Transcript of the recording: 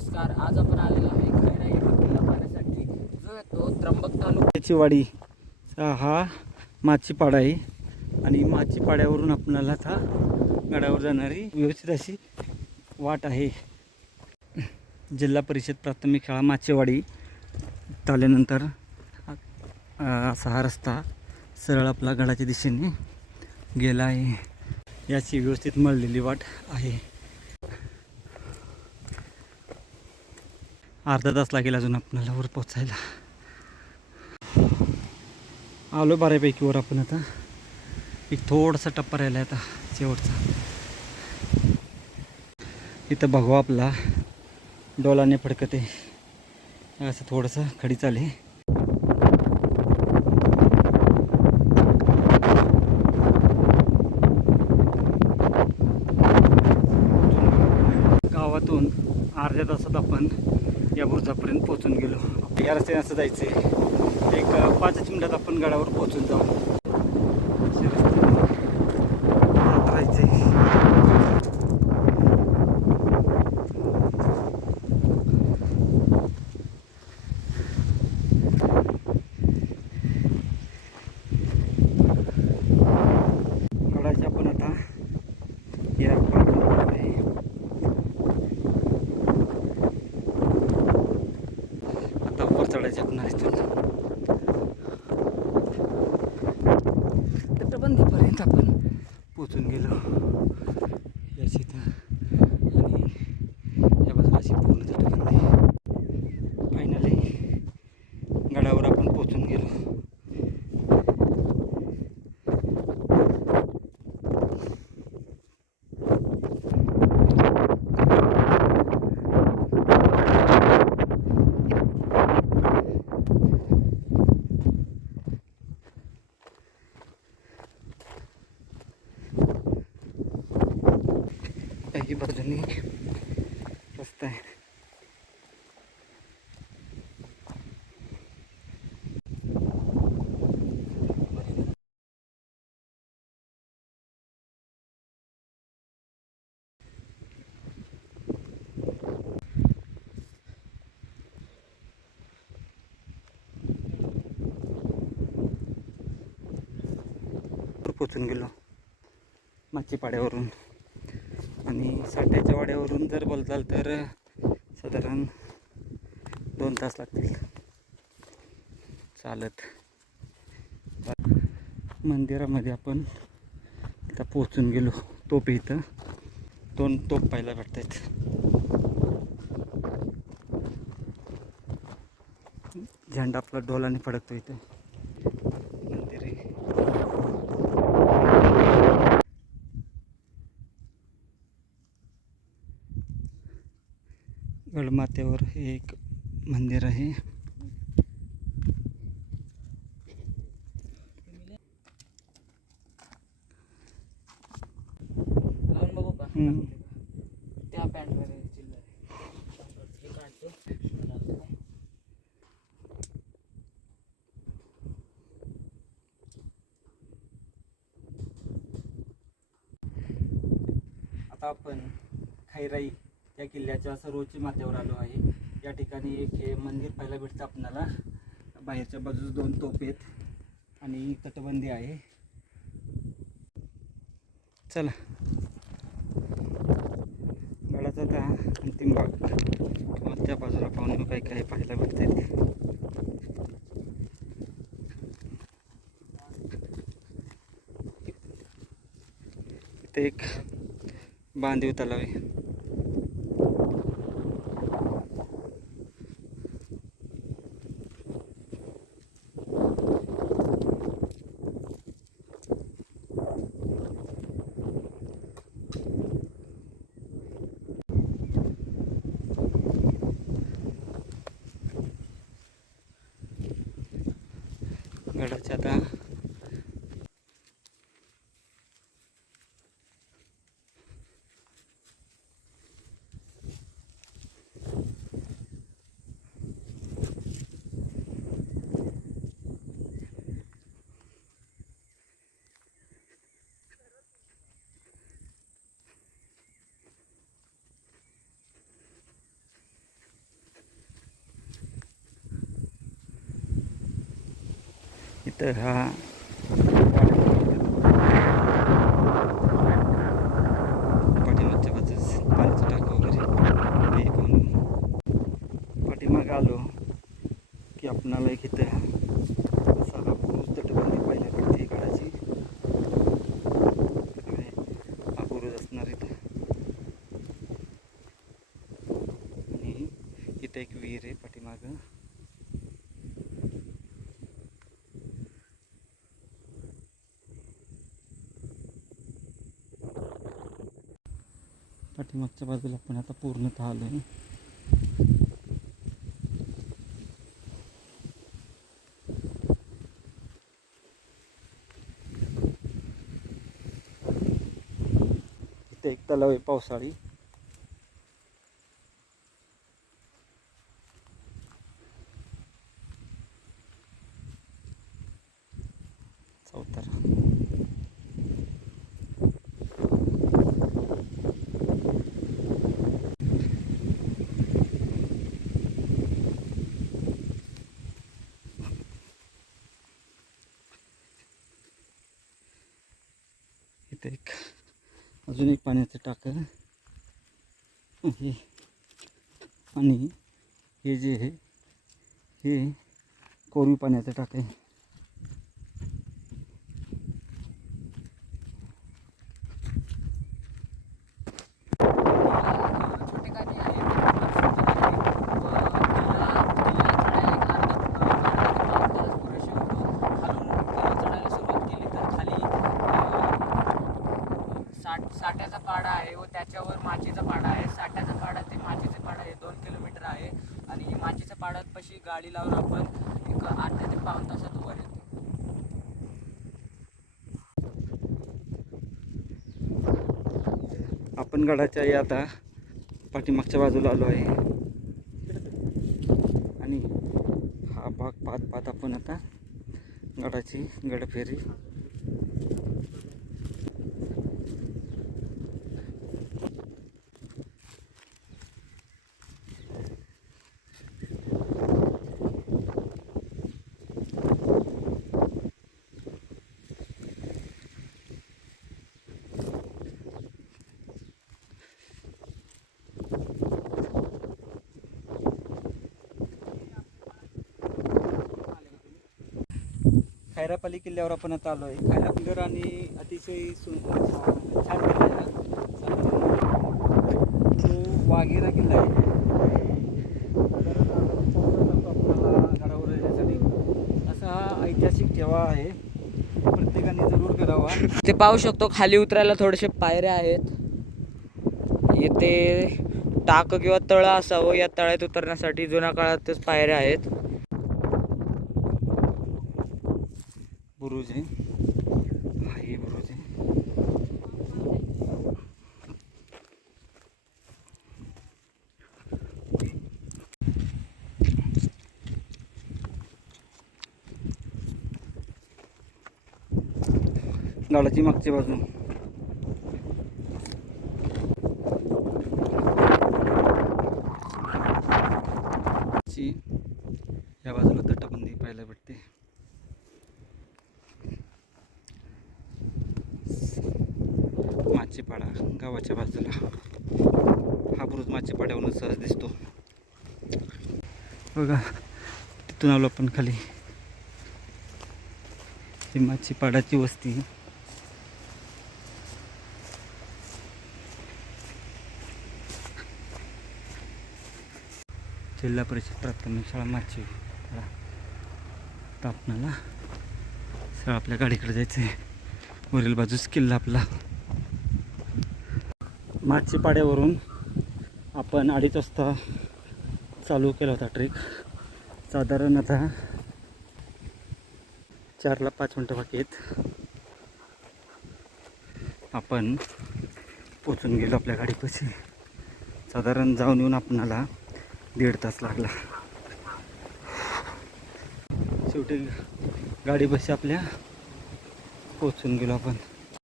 नमस्कार. आज आपण आलेलो आहे खैराई हा किल्ला पाहण्यासाठी, जो येतो त्र्यंबक तालुक्याची वाडी हा माचीपाडा आहे आणि माचीपाड्यावरून आपल्याला आता गडावर जाणारी व्यवस्थित अशी वाट आहे. जिल्हा परिषद प्राथमिक शाळा माचेवाडी आल्यानंतर असा हा रस्ता सरळ आपला गडाच्या दिशेने गेला आहे. याची व्यवस्थित मळलेली वाट आहे. अर्धा तास लागेल अजून आपल्याला वर पोचायला. आलो बऱ्यापैकी वर आपण. आता एक थोडासा टप्पा राहिला आहे आता शेवटचा. इथं भगवा आपला डोलाने फडकते असं थोडंसं खडी चाले. गावातून अर्ध्या तासात आपण या बुरुजापर्यंत पोहोचून गेलो. या रस्त्याने असं जायचं आहे. एक 5 मिनिटात आपण गडावर पोहोचून जाऊ. गडाच्या आपण आता या चढायचे आपण इथून तटबंदीपर्यंत आपण पोचून गेलो. याची आणि या बाजूला अशी पूर्ण तटबंदी. फायनली गडावर आपण पोचून गेलो. काही बाजूनी रस्ता आहे. पोचून गेलो माचीपाड्यावरून. आणि साठ्याच्या वाड्यावरून जर बोलताल तर साधारण 2 तास लागतील चालत. मंदिरामध्ये आपण आता पोचून गेलो. तोप इथं 2 तोप पाहायला भेटतात. झेंडा आपला डोलाने फडकतो इथं. मंदिर आहे. गडमाथ्यावर हे एक मंदिर आहे. लावून बघू का? त्या पॅन्टवर आता आपण खैराई या किल्ल्याच्या सर्वोच्च माथ्यावर आलो आहे. या ठिकाणी एक हे मंदिर पाहायला भेटतं आपल्याला. बाहेरच्या बाजूस 2 तोफ आहेत आणि तटबंदी आहे. चला गडाचा आता अंतिम भाग किंवा त्या बाजूला पाहून काही काही पाहायला भेटतात. इथे एक बांधीव तलाव आहे. गडाच्या आता तर हा पाठीमागच्या बाजूस पाण्याचं टाकं वगैरे हे पाहून पाठीमागं आलो की आपणाला एक इथं असा हा बुरुज तटबंदी पाहायला भेटते गडाची. हा बुरुज असणार इथं आणि इथं एक विहीर आहे पाठीमागं. पाठीमागच्या बाजूला पण आता पूर्णतः आलो आहे. इथे एक तलाव आहे पावसाळी. चौतारा इथे एक अजून एक पाण्याचं टाकं आहे आणि हे जे आहे हे कोरवी पाण्याचं टाकं आहे. छोटेखानी आहे पुरेशी खालून चढायला सुरुवात केली तर खाली साठ्याचा पाडा आहे व त्याच्यावर माचीचा पाडा आहे. साठ्याचा पाडा ते माचीचे पाडा हे 2 किलोमीटर आहे आणि माचीच्या पाड्यापाशी गाडी लावून आपण एक 8 ते 5 तासात वर येतो. आपण गडाच्या या आता पाठीमागच्या बाजूला आलो आहे आणि हा भाग पाहत पाहत आपण आता गडाची गडफेरी खैरापाली किल्ल्यावर आपण आता आलो आहे. खैरा सुंदर आणि अतिशय छान किल्ला आहे. तो वाघेरा किल्ला आहे. आपल्याला गडावर येण्यासाठी असा हा ऐतिहासिक ठेवा आहे. प्रत्येकाने जरूर करावा. ते पाहू शकतो खाली उतरायला थोडेसे पायऱ्या आहेत. इथे टाक किंवा तळं असावं. या तळ्यात उतरण्यासाठी जुन्या काळातच पायऱ्या आहेत. बुरुज आहे. हा हे बुरुज आहे. गडाची मागची बाजू या बाजूला तटबंदी पाहायला भेटते. माचीपाडा गावाच्या बाजूला हा बुरुज माचीपाड्यावरून सहज दिसतो बघा. तिथून आलो आपण खाली. ही माचीपाडाची वस्ती. जिल्हा परिषद प्राथमिक शाळा माचीपाडा. आता आपणाला सगळं आपल्या गाडीकडे जायचं आहे. वरील बाजूस किल्ला आपला. माचीपाड्यावरून आपण 2:30 वाजता चालू केला होता ट्रेक. साधारण आता 4ला 5 मिनटं बाकी आहेत. आपण पोचून गेलो आपल्या गाडीपाशी. साधारण जाऊन येऊन आपणाला 1.5 तास लागला. शेवटी गाडीपाशी आपल्या पोचून गेलो आपण.